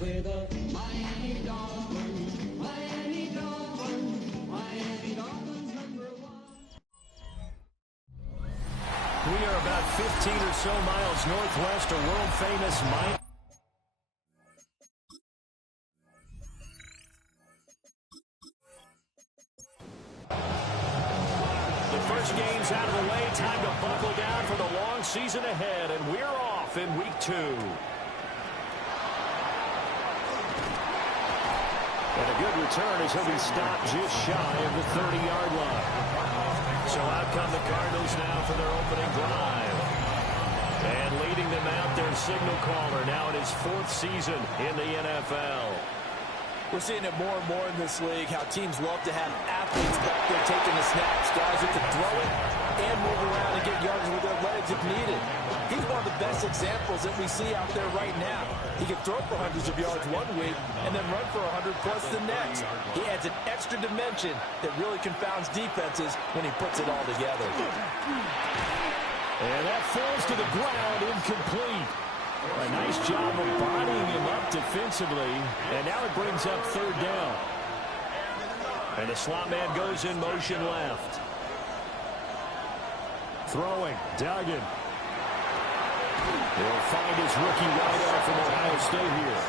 with the Miami Dolphins. Miami Dolphins. Miami Dolphins #1. We are about 15 or so miles northwest of world-famous Miami. The first game's out of the way. Time to buckle down for the long season ahead, and we're off in week 2. And a good return as he'll be stopped just shy of the 30-yard line. So out come the Cardinals now for their opening drive. And leading them out, their signal caller now in his 4th season in the NFL. We're seeing it more and more in this league, how teams love to have athletes back there taking the snaps, guys who can throw it and move around and get yards with their legs if needed. He's one of the best examples that we see out there right now. He can throw for hundreds of yards one week and then run for 100-plus the next. He adds an extra dimension that really confounds defenses when he puts it all together. And that falls to the ground, incomplete. A nice job of bodying him up defensively, and now it brings up 3rd down. And the slot man goes in motion left. Throwing, Duggan. He'll find his rookie wideout from Ohio State here.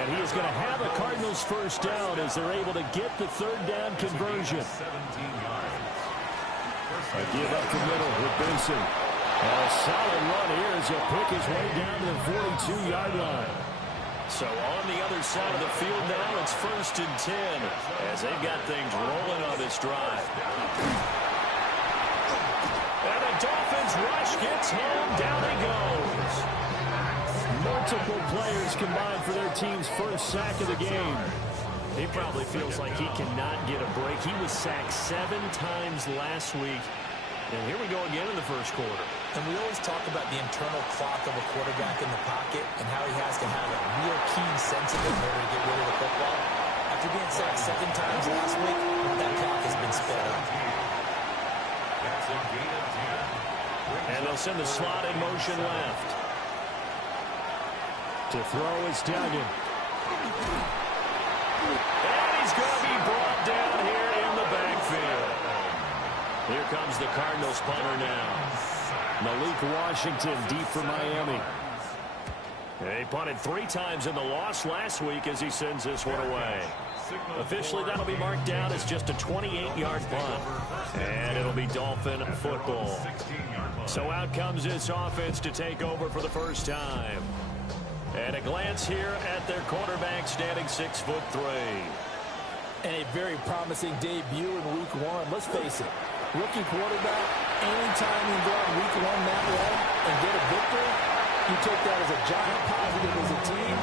And he is going to have a Cardinals first down as they're able to get the 3rd down conversion. A give up the middle with Benson. And a solid run here as he'll pick his way down to the 42-yard line. So on the other side of the field now, it's 1st and 10 as they've got things rolling on this drive. And the Dolphins rush gets home. Down he goes. Multiple players combined for their team's first sack of the game. He probably feels like he cannot get a break. He was sacked 7 times last week. And here we go again in the first quarter. And we always talk about the internal clock of a quarterback in the pocket and how he has to have a real keen sense of it in order to get rid of the football. After being sacked 7 times last week, that clock has been sped up. And they'll send the slot in motion left. To throw is Duggan. And he's going to be brought down here in the backfield. Here comes the Cardinals punter now. Malik Washington deep for Miami. He punted 3 times in the loss last week as he sends this one away. Officially, that'll be marked down as just a 28-yard punt. And it'll be Dolphin football. So out comes this offense to take over for the first time. And a glance here at their quarterback standing 6'3". And a very promising debut in week 1. Let's face it. Rookie quarterback, anytime you go out week 1 that way and get a victory, you take that as a giant positive as a team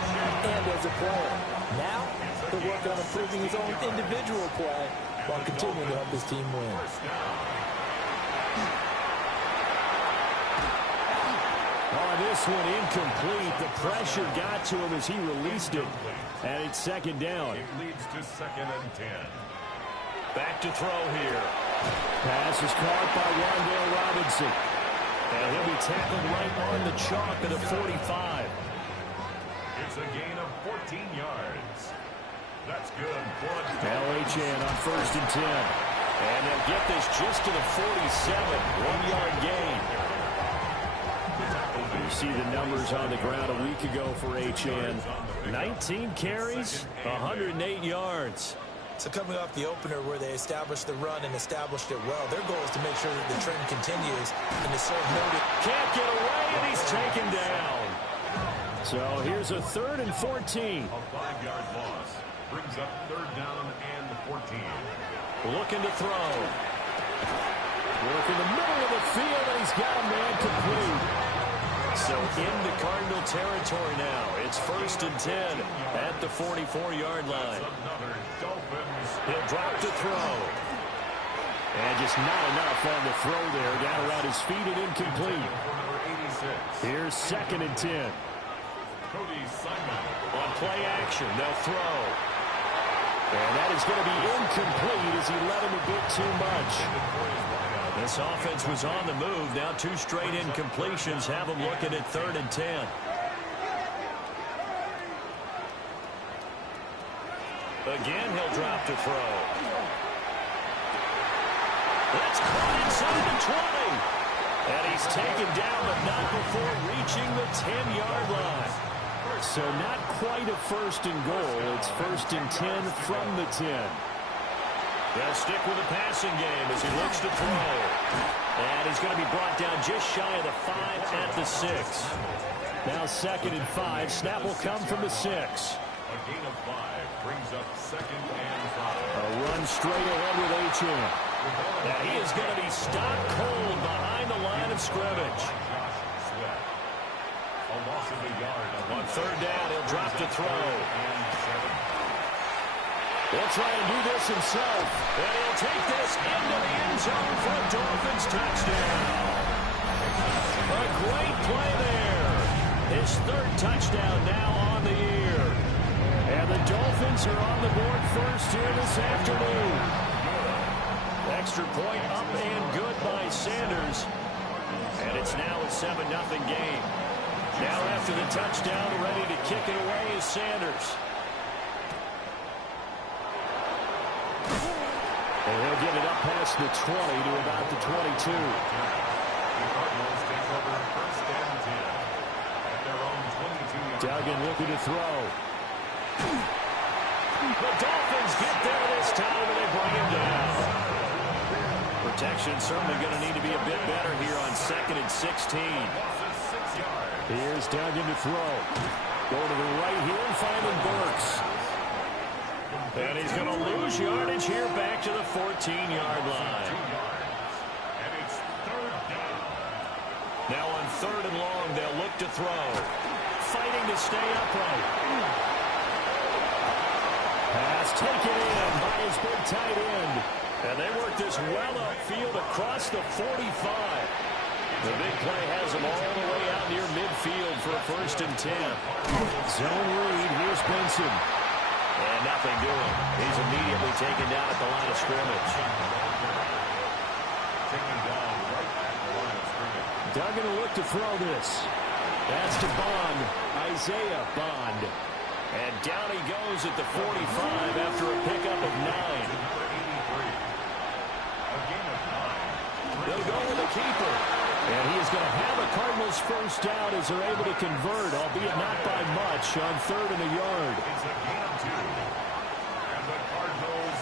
and as a player. Now, he'll work on improving his own individual play while continuing to help his team win. Oh, this one incomplete. The pressure got to him as he released it. And it's 2nd down. It leads to 2nd and 10. Back to throw here. Pass is caught by Wan'Dale Robinson. And he'll be tackled right on the chalk at a 45. It's a gain of 14 yards. That's good. LHN on 1st and 10. And they'll get this just to the 47. 1-yard gain. You see the numbers on the ground a week ago for HN. 19 carries, 108 yards. So coming off the opener where they established the run and established it well, their goal is to make sure that the trend continues and to serve notice. Can't get away, and he's taken down. So here's a 3rd and 14. A 5-yard loss brings up 3rd down and 14. Looking to throw. Work in the middle of the field, and he's got a man complete. So into Cardinal territory now. It's 1st and 10 at the 44-yard line. He'll drop to throw. And just not enough on the throw there. Down around his feet and incomplete. Here's 2nd and 10. On play action, they'll throw. And that is going to be incomplete as he let him a bit too much. This offense was on the move. Now 2 straight incompletions have them looking at 3rd and 10. Again, he'll drop to throw. That's caught inside the 20. And he's taken down, but not before reaching the 10-yard line. So not quite a first and goal. It's first and 10 from the 10. They'll stick with the passing game as he looks to throw. And he's going to be brought down just shy of the 5 at the 6. Now 2nd and 5. Snap will come from the 6. A gain of 5 brings up 2nd and 5. A run straight ahead with Achane. Now he is going to be stopped cold behind the line of scrimmage. Josh Sweat. A loss of a yard. On 3rd down, he'll drop to throw. And 7. He'll try and do this himself. And he'll take this into the end zone for a Dolphins touchdown. A great play there. His 3rd touchdown now on the year. And the Dolphins are on the board first here this afternoon. Extra point up and good by Sanders. And it's now a 7-0 game. Now after the touchdown, ready to kick it away is Sanders. And he'll get it up past the 20 to about the 22. The Cardinals take over 1st and 10 at their own 22-yard. Duggan looking to throw. The Dolphins get there this time, and they bring him down. Protection certainly going to need to be a bit better here on 2nd and 16. Loss of 6 yards. Here's Duggan to throw. Going to the right here and finding Burks. And he's going to lose yardage here back to the 14-yard line. 2 yards. And it's 3rd down. Now on 3rd and long, they'll look to throw. Fighting to stay upright. Pass taken in by his big tight end. And they work this well upfield across the 45. The big play has them all the way out near midfield for a 1st and 10. Zone read. Here's Benson. And nothing doing. He's immediately taken down at the line of scrimmage. Taken down right at the line of scrimmage. Duggan will look to throw this. That's to Bond. Isaiah Bond. And down he goes at the 45 after a pickup of 9. Number 83. A gain of 9. They'll go with the keeper. And he is going to have a Cardinals first down as they're able to convert, albeit not by much, on 3rd and a yard. It's a gain of 2. And the Cardinals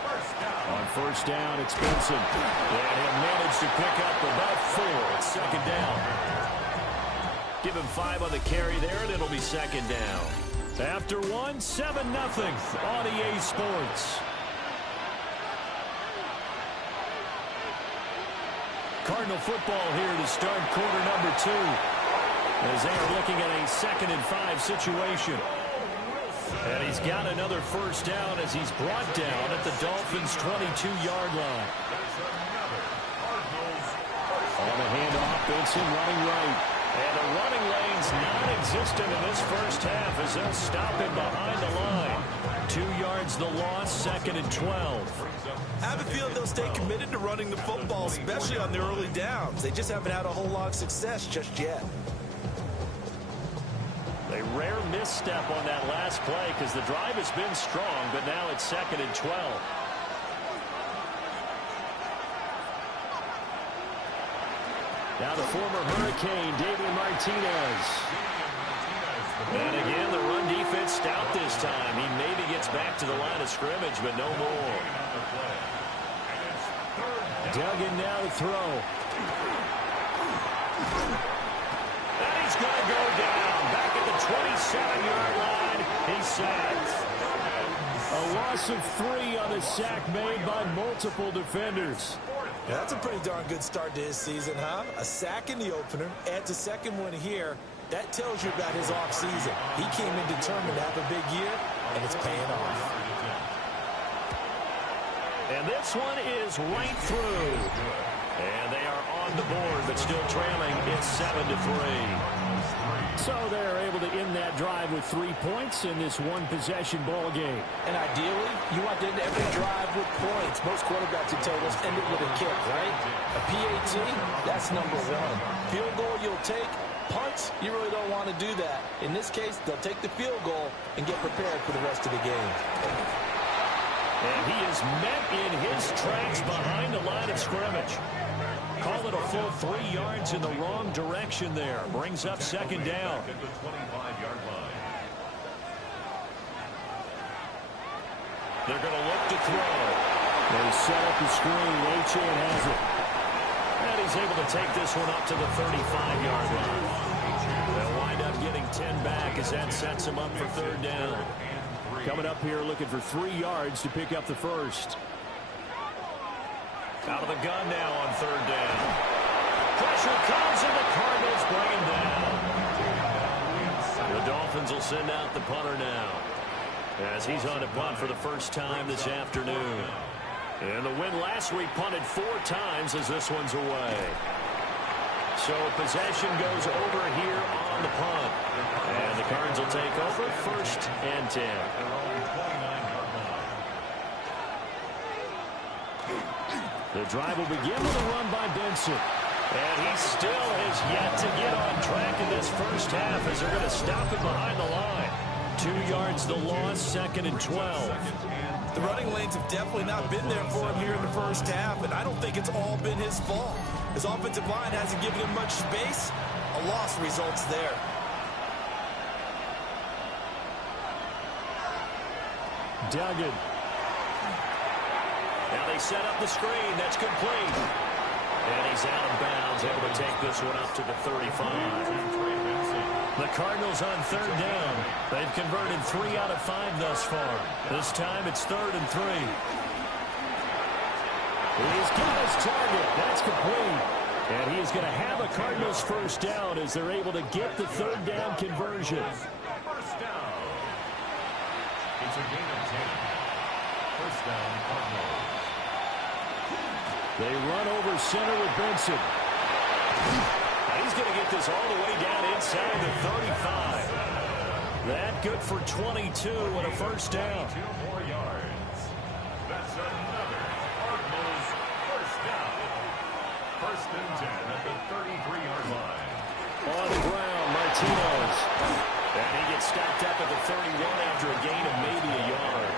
first down. On 1st down, it's Benson. And he'll manage to pick up about 4 at 2nd down. Give him 5 on the carry there, and it'll be 2nd down. After 1, 7-0 on EA Sports. Cardinal football here to start quarter number 2. As they are looking at a 2nd and 5 situation. And he's got another first down as he's brought down at the Dolphins' 22-yard line. On the handoff, Benson running right. And the running lane's non-existent in this first half as they'll stop him behind the line. 2 yards the loss, 2nd and 12. I have a feeling they'll stay committed to running the football, especially on their early downs. They just haven't had a whole lot of success just yet. A rare misstep on that last play because the drive has been strong, but now it's 2nd and 12. Now the former Hurricane, Damian Martinez. And again, the run defense stout this time. He maybe gets back to the line of scrimmage, but no more. Duggan now to throw. And he's going to go down. Back at the 27-yard line. He's sacked. A loss of 3 on a sack made by multiple defenders. Yeah, that's a pretty darn good start to his season, huh? A sack in the opener, adds a second one here. That tells you about his offseason. He came in determined to have a big year, and it's paying off. And this one is right through. And they are on the board, but still trailing. It's 7-3. So they're able to end that drive with 3 points in this one-possession ball game. And ideally, you want to end every drive with points. Most quarterbacks would tell us end it with a kick, right? A PAT, that's number 1. Field goal you'll take. Punts, you really don't want to do that. In this case, they'll take the field goal and get prepared for the rest of the game. And he is met in his tracks behind the line of scrimmage. Call it a full 3 yards in the wrong direction there. Brings up second down. At the 25-yard line. They're going to look to throw. They set up the screen. Achane has it. And he's able to take this one up to the 35-yard line. They'll wind up getting 10 back as that sets him up for third down. Coming up here looking for 3 yards to pick up the first. Out of the gun now on third down. Pressure comes and the Cardinals bring him down. The Dolphins will send out the punter now, as he's on to punt for the first time this afternoon. And the win last week punted 4 times as this one's away. So possession goes over here on the punt. And the Cards will take over first and 10. The drive will begin with a run by Benson. And he still has yet to get on track in this first half as they're going to stop him behind the line. 2 yards the loss, second and 12. The running lanes have definitely not been there for him here in the first half, and I don't think it's all been his fault. His offensive line hasn't given him much space. A loss results there. Duggan. Now they set up the screen. That's complete. And he's out of bounds, able to take this one up to the 35. The Cardinals on third down. They've converted 3 out of 5 thus far. This time it's 3rd and 3. He's got his target. That's complete. And he is going to have a Cardinals first down as they're able to get the third down conversion. First down. It's a gain of 10. First down, Cardinals. They run over center with Benson. And he's going to get this all the way down inside the 35. That good for 22 and a first down. 2 more yards. That's another Cardinals first down. First and 10 at the 33-yard line. On the ground, Martinez. And he gets stopped up at the 31 after a gain of maybe a yard.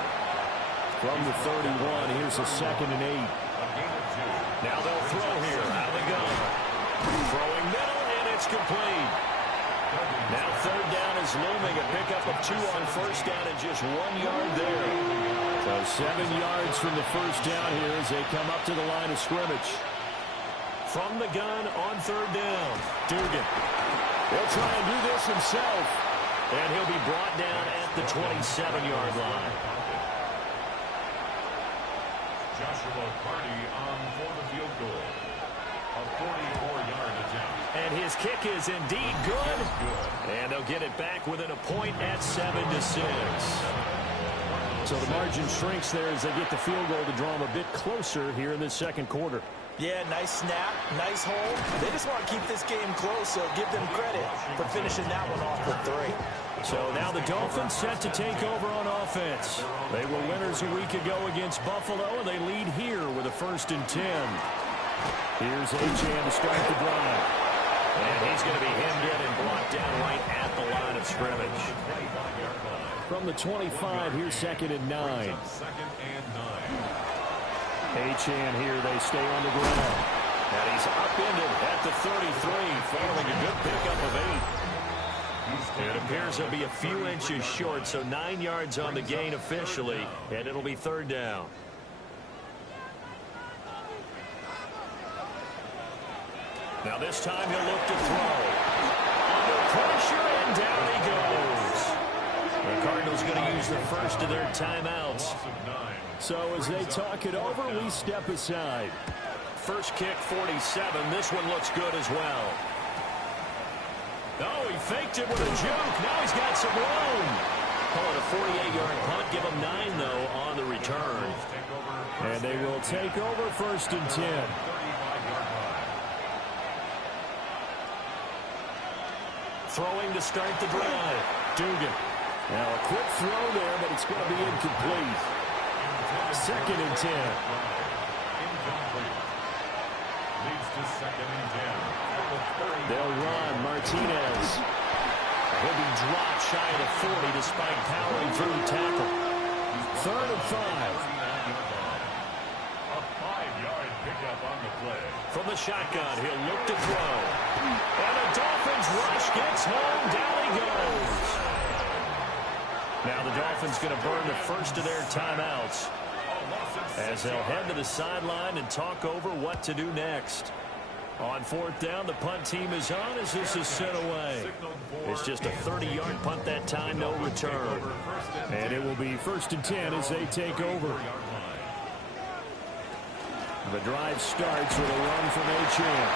From the 31, here's a 2nd and 8. Now they'll throw here out of the gun. Throwing middle, and it's complete. Now third down is looming. A pickup of 2 on first down and just 1 yard there. So 7 yards from the first down here as they come up to the line of scrimmage. From the gun on third down, Duggan. He'll try and do this himself. And he'll be brought down at the 27-yard line. Joshua Carty on for the field goal. A 44-yard attempt. And his kick is indeed good. And they'll get it back within a point at 7-6. So the margin shrinks there as they get the field goal to draw them a bit closer here in this second quarter. Yeah, nice snap, nice hold. They just want to keep this game close, so give them credit for finishing that one off with 3. So now the Dolphins set to take over on offense. They were winners a week ago against Buffalo, and they lead here with a 1st and 10. Here's Achane to start the drive. And he's going to be hemmed in and blocked down right at the line of scrimmage. From the 25, here's 2nd and 9. 2nd and 9. Achane here, they stay on the ground. And he's upended at the 33, following a good pickup of 8. It appears he'll be a few inches short, so 9 yards on the gain officially, and it'll be third down. Now this time he'll look to throw. Under pressure, and down he goes. The Cardinals going to use the first of their timeouts. So as they talk it over, we step aside. First kick, 47. This one looks good as well. Oh, he faked it with a juke. Now he's got some room. Call it a 48-yard punt. Give him 9, though, on the return. And they will take over 1st and 10. Throwing to start the drive. Duggan. Now a quick throw there, but it's going to be incomplete. 2nd and 10. Leads to 2nd and 10. They'll run. Martinez. He'll be dropped shy of the 40 despite powering through the tackle. 3rd and 5. the shotgun. He'll look to throw. And the Dolphins rush gets home. Down he goes. Now the Dolphins going to burn the first of their timeouts as they'll head to the sideline and talk over what to do next. On fourth down, the punt team is on as this is sent away. It's just a 30-yard punt that time, no return. And it will be 1st and 10 as they take over. The drive starts with a run from Achane.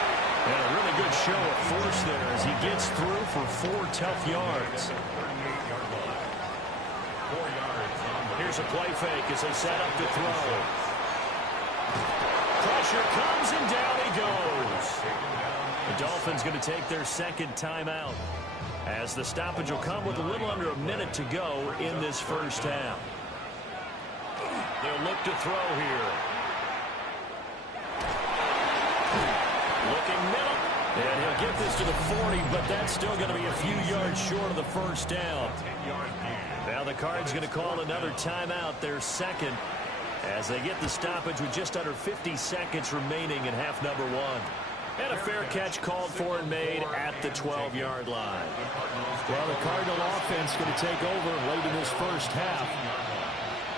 And a really good show of force there as he gets through for 4 tough yards. Here's a play fake as they set up to throw. Pressure comes and down he goes. The Dolphins going to take their second timeout as the stoppage will come with a little under a minute to go in this first half. They'll look to throw here. Looking middle. And he'll get this to the 40, but that's still going to be a few yards short of the first down. Now the Cards going to call another timeout, their second, as they get the stoppage with just under 50 seconds remaining in half number 1. And a fair catch called for and made at the 12-yard line. Well, the Cardinal offense going to take over late in this first half.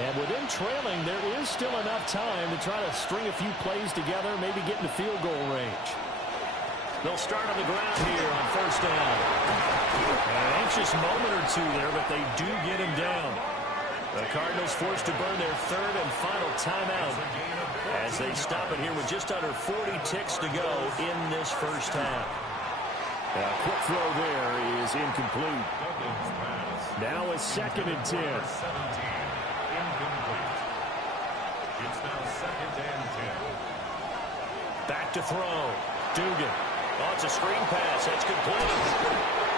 And with them trailing, there is still enough time to try to string a few plays together, maybe get in the field goal range. They'll start on the ground here on first down. An anxious moment or two there, but they do get him down. The Cardinals forced to burn their third and final timeout as they stop it here with just under 40 ticks to go in this first half. A quick throw there is incomplete. Now it's 2nd and 10. It's now 2nd and 10. Back to throw. Dugan. Oh, it's a screen pass. That's complete.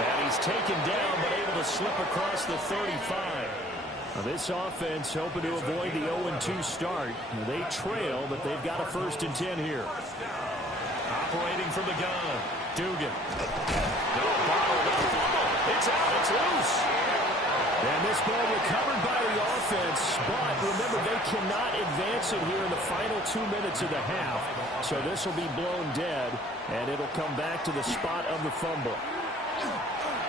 And he's taken down, but able to slip across the 35. Now this offense hoping to avoid the 0-2 start. They trail, but they've got a 1st and 10 here. Operating from the gun. Dugan. Bottled up. It's out. It's loose. And this ball recovered by the offense, but remember, they cannot advance it here in the final 2 minutes of the half. So this will be blown dead, and it'll come back to the spot of the fumble.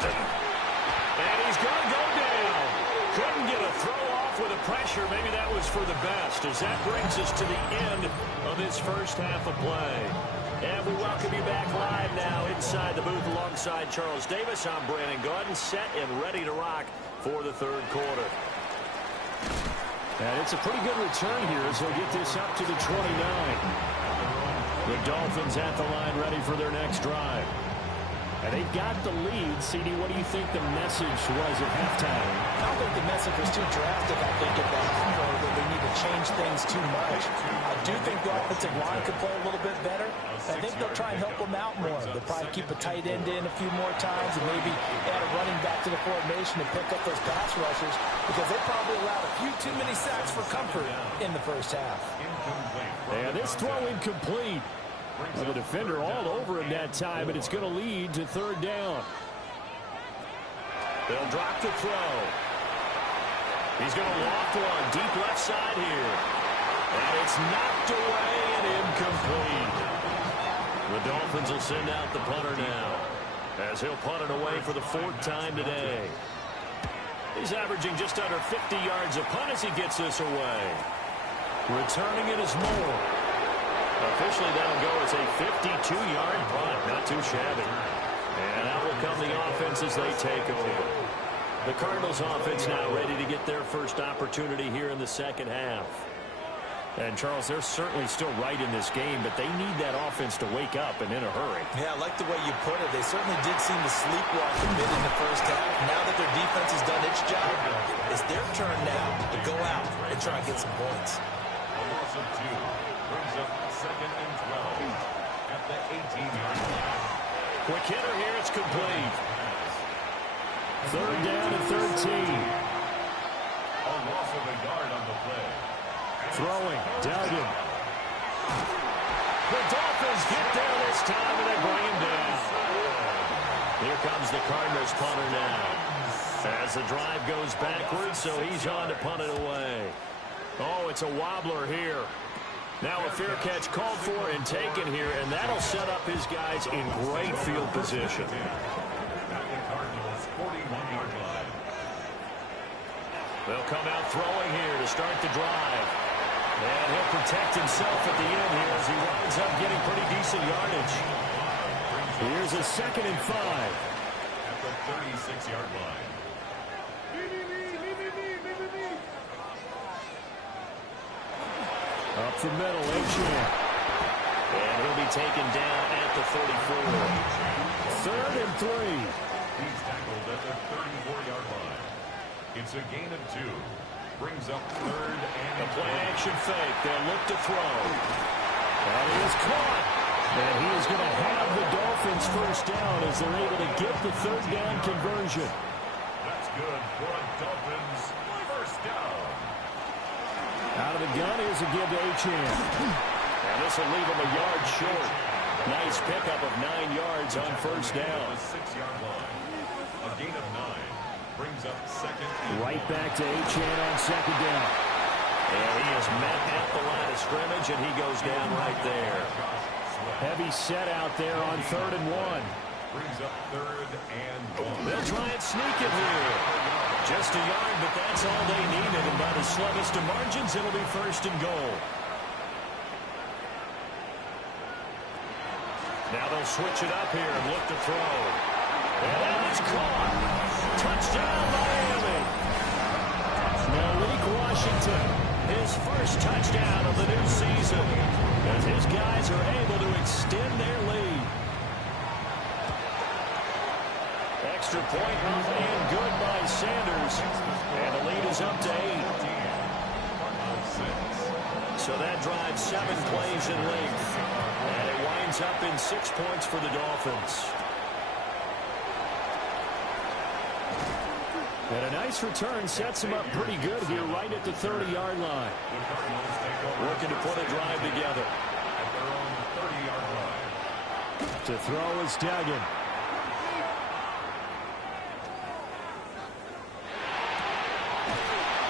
And he's going to go down. Couldn't get a throw off with the pressure. Maybe that was for the best, as that brings us to the end of this first half of play. And we welcome you back live now inside the booth alongside Charles Davis. I'm Brandon Gaudin, set and ready to rock for the third quarter. And it's a pretty good return here as they'll get this up to the 29. The Dolphins at the line ready for their next drive. And they've got the lead. CD, what do you think the message was at halftime? I don't think the message was too drastic. I think at that point that they need to change things too much. I do think the offensive line could play a little bit better. I think they'll try and help them out more. They'll probably keep a tight end in a few more times and maybe add a running back to the formation to pick up those pass rushers, because they probably allowed a few too many sacks for comfort in the first half. And this throw incomplete. Well, the defender all over him that time, and it's going to lead to 3rd down. They'll drop the throw. He's going to loft one deep left side here. And it's knocked away and incomplete. The Dolphins will send out the punter now, as he'll punt it away for the 4th time today. He's averaging just under 50 yards a punt as he gets this away. Returning it is Moore. Officially, that'll go as a 52-yard punt. Not too shabby. And out will come the offense as they take over. The Cardinals offense now ready to get their first opportunity here in the second half. And, Charles, they're certainly still right in this game, but they need that offense to wake up and in a hurry. Yeah, I like the way you put it. They certainly did seem to sleepwalk a bit in the first half. Now that their defense has done its job, it's their turn now to go out and try and get some points. A loss of 2 brings up 2nd and 12 at the 18-yard line. Quick hitter here. It's complete. 3rd down and 13. A loss of a yard on the play. Throwing. Duggan. The Dolphins get there this time, and they bring him down. Here comes the Cardinals punter now, as the drive goes backwards, so he's on to punt it away. Oh, it's a wobbler here. Now a fair catch called for and taken here, and that'll set up his guys in great field position. At the Cardinals' 41-yard line. They'll come out throwing here to start the drive. And he'll protect himself at the end here as he winds up getting pretty decent yardage. Here's a 2nd and 5. At the 36-yard line. Up the middle, Achane. And he'll be taken down at the 34. 3rd and 3. He's tackled at the 34-yard line. It's a gain of 2. Brings up 3rd and A play action fake. They'll look to throw. And he is caught. And he is going to have the Dolphins first down as they're able to get the 3rd down conversion. That's good for a Dolphins first down. Out of the gun, here's a give to Achane. And this will leave him a yard short. Nice pickup of 9 yards on first At down. the 6-yard line. A gain of 9. Brings up 2nd and Right back to Achane on 2nd down. And he is met at the line of scrimmage, and he goes down right there. Heavy set out there on 3rd and 1. Brings up 3rd and 1. They'll try and sneak it here. Just a yard, but that's all they needed. And by the slightest of margins, it'll be 1st and goal. Now they'll switch it up here and look to throw. And that is caught. Touchdown, Miami. Malik Washington. His first touchdown of the new season as his guys are able to extend their lead. Extra point and good by Sanders. And the lead is up to 8. So that drives 7 plays in length. And it winds up in 6 points for the Dolphins. And a nice return sets him up pretty good here right at the 30-yard line. Working to put a drive together. At their own 30-yard line. To throw is Duggan.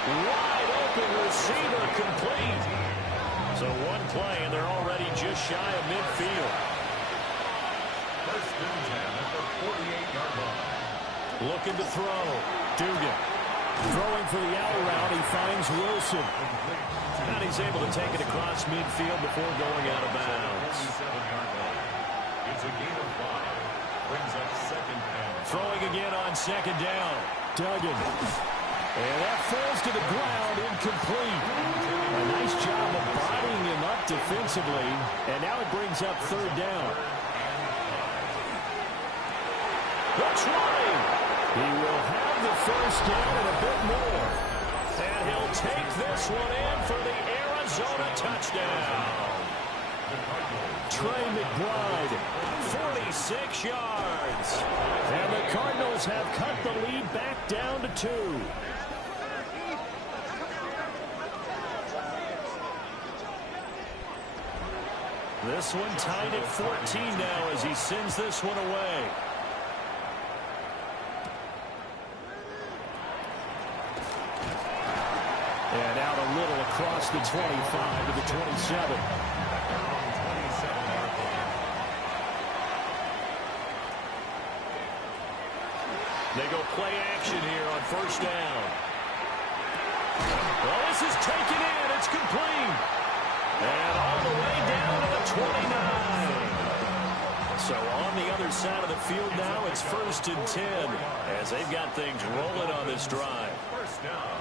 Wide open receiver complete. So one play, and they're already just shy of midfield. 1st and 10 at the 48-yard line. Looking to throw. Duggan. Throwing for the out route, he finds Wilson. And he's able to take it across midfield before going out of bounds. 47-yard line. It's a gain of 5. Brings up 2nd and Throwing again on 2nd down. Duggan. And that falls to the ground, incomplete. A nice job of bodying him up defensively. And now it brings up 3rd down. Looks right. He will have the first down and a bit more. And he'll take this one in for the Arizona touchdown. Trey McBride. 46 yards. And the Cardinals have cut the lead back down to 2. This one tied at 14 now as he sends this one away. And out a little across the 25 to the 27. They go play action here on 1st down. Well, this is taken in. It's complete. And all the way down to the 29. So on the other side of the field now, it's 1st and 10 as they've got things rolling on this drive. 1st down.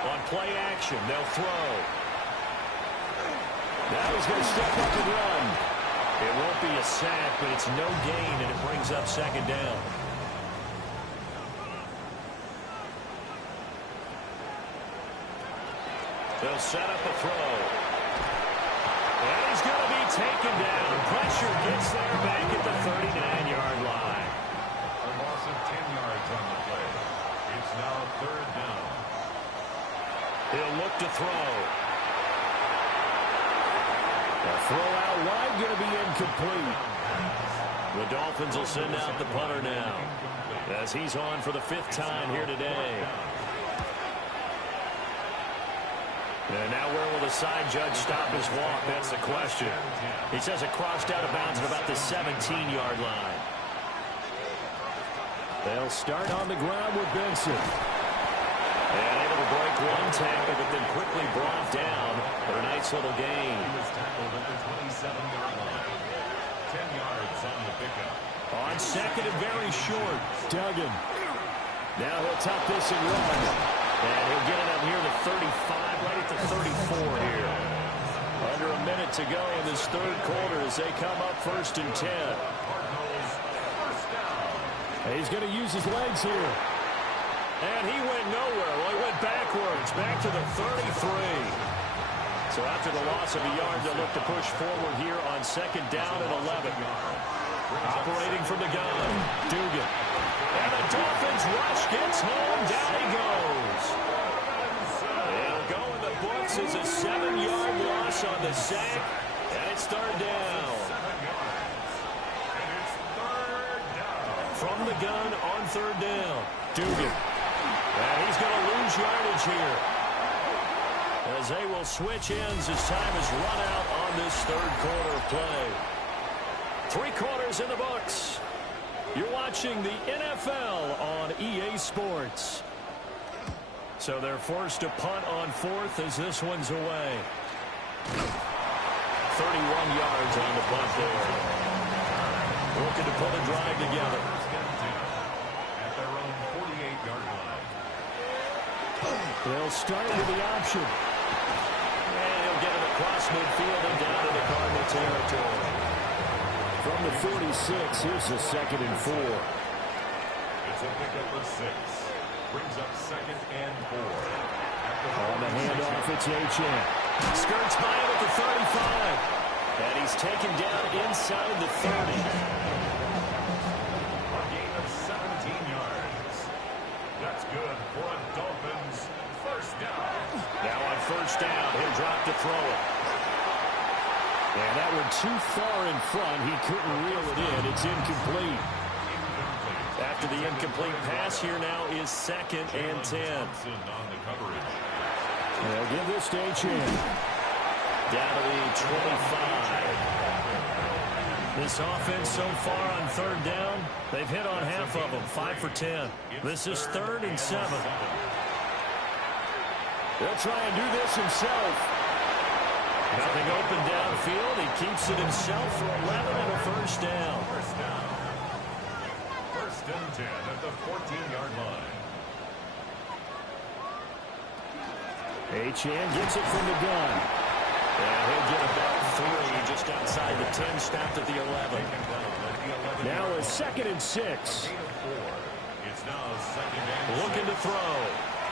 On play action, they'll throw. Now he's going to step up and run. It won't be a sack, but it's no gain, and it brings up 2nd down. They'll set up a throw. And he's going to be taken down. Pressure gets there back at the 39-yard line. A loss of 10 yards on the play. It's now 3rd down. He'll look to throw. The throw out wide going to be incomplete. The Dolphins will send out the punter now as he's on for the 5th time here today. And now where will the side judge stop his walk? That's the question. He says it crossed out of bounds at about the 17-yard line. They'll start on the ground with Benson. And able to break one tackle, but then quickly brought down for a nice little gain. He was tackled at the 27-yard line. 10 yards on the pickup. On second and very short, Duggan. Now he'll tuck this and run. And he'll get it up near the 35, right at the 34 here. Under a minute to go in this third quarter as they come up 1st and 10. Cardinals first down. And he's going to use his legs here. And he went nowhere. Well, he went backwards, back to the 33. So after the loss of a yard, they'll look to push forward here on 2nd down and 11. Operating from the gun, Dugan. And the Dolphins rush gets home. Down he goes. It'll go in the books as a 7-yard loss on the sack. And it's 3rd down. From the gun on 3rd down, Dugan. And he's going to lose yardage here, as they will switch ends as time is run out on this 3rd quarter of play. 3 quarters in the books. You're watching the NFL on EA Sports. So they're forced to punt on 4th as this one's away. 31 yards on the punt there. Looking to put a drive together. At their own 48-yard line. They'll start with the option. And he'll get it across midfield and down into Cardinal territory. From the 46, here's the 2nd and 4. It's a pickup of 6. Brings up 2nd and 4. On the handoff, it's Achane. Skirts by him at the 35. And he's taken down inside the 30. A gain of 17 yards. That's good for a Dolphins first down. Now on 1st down, he'll drop to throw it. And that one too far in front. He couldn't reel it in. It's incomplete. After the incomplete pass, here now is 2nd and 10. On the coverage. They'll give this to Achane. Down to the 25. This offense so far on 3rd down, they've hit on half of them, 5 for 10. This is 3rd and 7. They'll try and do this himself. Nothing open downfield. He keeps it himself for 11 and a 1st down. First down. 1st and 10 at the 14-yard line. Achane gets it from the gun. And he'll get about 3 just outside the 10, stopped at the 11. Now a 2nd and 6. It's now 2nd and Looking to throw.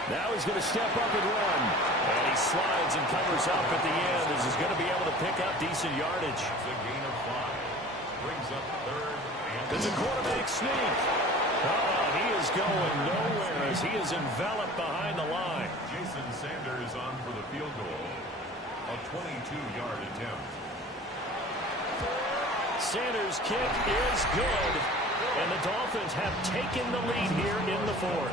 Now he's going to step up and run. And he slides and covers up at the end as he's going to be able to pick up decent yardage. It's a gain of 5. Brings up 3rd and It's a quarterback sneak. Oh, he is going nowhere as he is enveloped behind the line. Jason Sanders on for the field goal. A 22-yard attempt. Sanders' kick is good. And the Dolphins have taken the lead here in the 4th.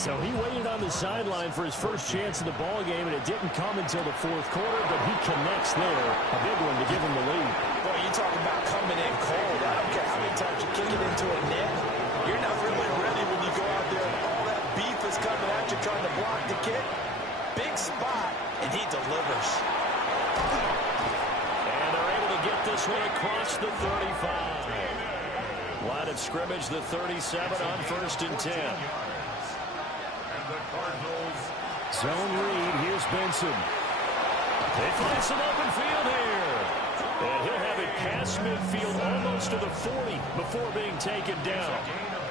So he waited on the sideline for his first chance in the ball game, and it didn't come until the 4th quarter, but he connects there. A big one to give him the lead. Boy, you talk about coming in cold. I don't care how many times you kick it into a net. You're not really ready when you go out there and all that beef is coming at you trying to block the kick. Big spot, and he delivers. And they're able to get this one across the 35. Line of scrimmage, the 37 on 1st and 10. And the Cardinals. Zone read. Here's Benson. They find some open field here. And he'll have it past midfield almost to the 40 before being taken down. A gain of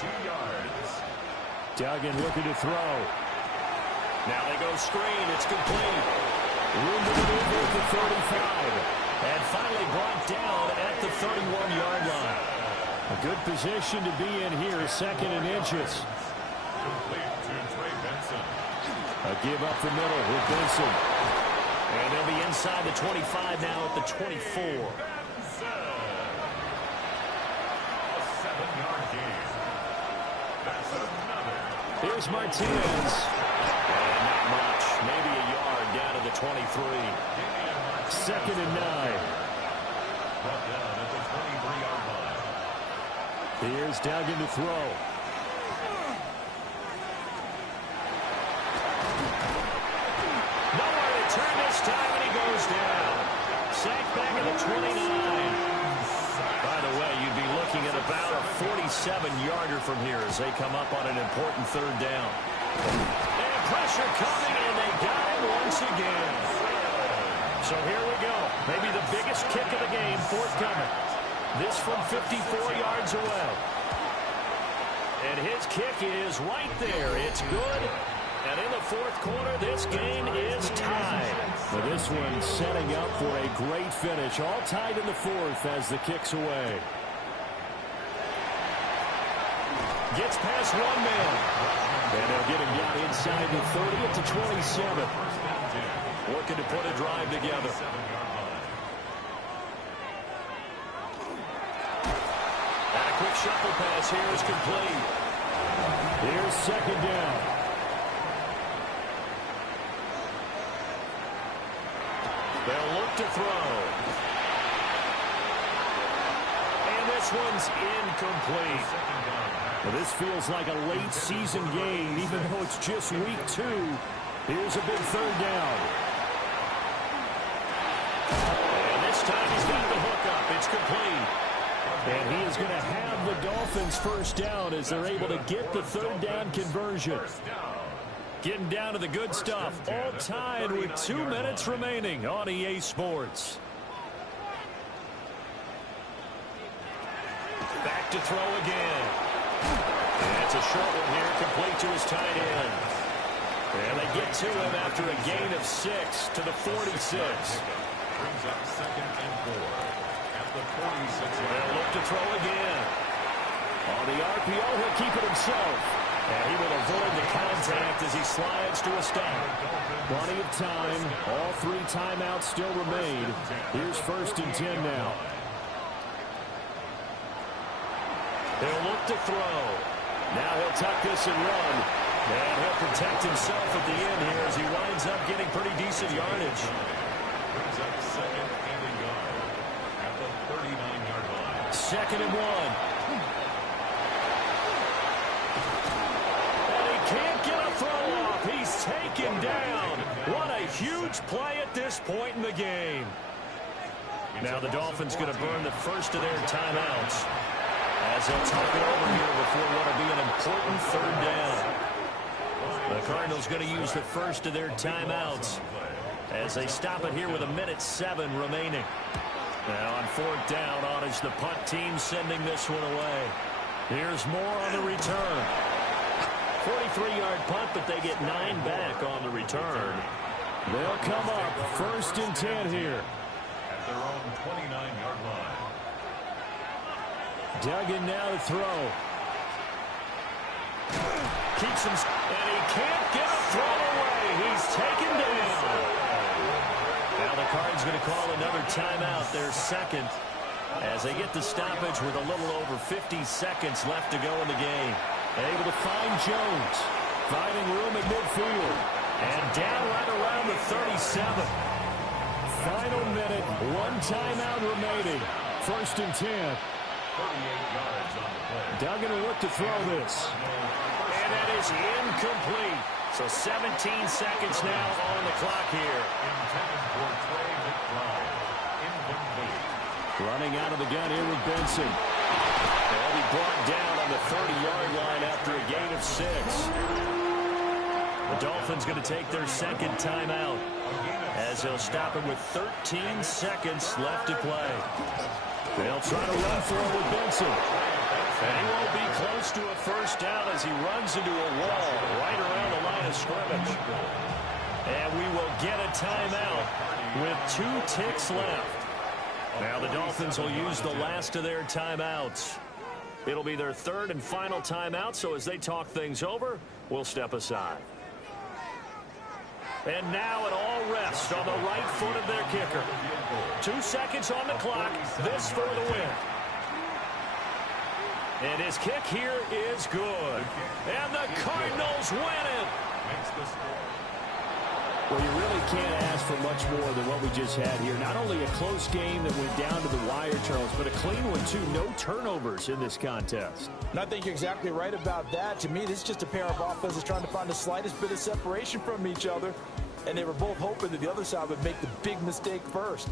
22 yards. Duggan looking to throw. Now they go screen. It's complete. Room to maneuver at the 35. And finally brought down at the 31-yard line. A good position to be in here, 2nd and inches. Complete to Trey Benson. A give up the middle with Benson. And they'll be inside the 25 now at the 24. Benson. A 7-yard gain. That's another. Here's Martinez. And not much. Maybe a yard. the 23. Second and 9. Brought down at the 23-yard line. Here's Duggan to throw. Nowhere to turn this time, and he goes down. Sacked back at the 29. By the way, you'd be looking at about a 47-yarder from here as they come up on an important third down. And pressure coming, and they got him once again. So here we go. Maybe the biggest kick of the game forthcoming. This from 54 yards away. And his kick is right there. It's good. And in the fourth quarter, this game is tied. But this one setting up for a great finish. All tied in the fourth as the kick's away. Gets past one man. And they'll get him down inside the 30 at the 27. Working to put a drive together. And a quick shuffle pass here is complete. Here's second down. They'll look to throw. And this one's incomplete. Well, this feels like a late season game, even though it's just week 2. Here's a big third down. And this time he's got the hook up. It's complete. And he is going to have the Dolphins first down as they're able to get the third down conversion. Getting down to the good stuff. All tied with 2 minutes remaining on EA Sports. Back to throw again. And it's a short one here, complete to his tight end. And they get to him after a gain of 6 to the 46. Brings up 2nd and 4 at the 46. They'll look to throw again. On the RPO, he'll keep it himself. And he will avoid the contact as he slides to a stop. Plenty of time. All 3 timeouts still remain. Here's 1st and 10 now. He'll look to throw. Now he'll tuck this and run. And he'll protect himself at the end here as he winds up getting pretty decent yardage. Brings up 2nd and a yard at the 39-yard line. 2nd and 1. And he can't get a throw off. He's taken down. What a huge play at this point in the game. Now the Dolphins going to burn the first of their timeouts as they'll talk it over here before what will be an important third down. The Cardinals going to use the first of their timeouts as they stop it here with 1:07 remaining. Now on 4th down, on is the punt team sending this one away. Here's more on the return. 43-yard punt, but they get 9 back on the return. They'll come up 1st and 10 here. At their own 29-yard line. Duggan now to throw. Keeps him, and he can't get a throw away. He's taken down. Now the Cards going to call another timeout, their 2nd, as they get the stoppage with a little over 50 seconds left to go in the game. Able to find Jones. Finding room at midfield. And down right around the 37. Final minute, 1 timeout remaining. 1st and 10. 38 yards on the play. Duggan will look to throw this. And that is incomplete. So 17 seconds now on the clock here. Intended for Trey McBride. Incomplete. Running out of the gun here with Benson. They'll be brought down on the 30-yard line after a gain of 6. The Dolphins going to take their 2nd timeout as they'll stop it with 13 seconds left to play. They'll try to run for it with Benson. And he won't be close to a first down as he runs into a wall right around the line of scrimmage. And we will get a timeout with 2 ticks left. Now the Dolphins will use the last of their timeouts. It'll be their 3rd and final timeout, so as they talk things over, we'll step aside. And now it all rests on the right foot of their kicker. 2 seconds on the clock, this for the win. And his kick here is good. And the Cardinals win it. Makes the score. Well, you really can't ask for much more than what we just had here. Not only a close game that went down to the wire, Charles, but a clean one, too. No turnovers in this contest. And I think you're exactly right about that. To me, this is just a pair of offenses trying to find the slightest bit of separation from each other, and they were both hoping that the other side would make the big mistake first.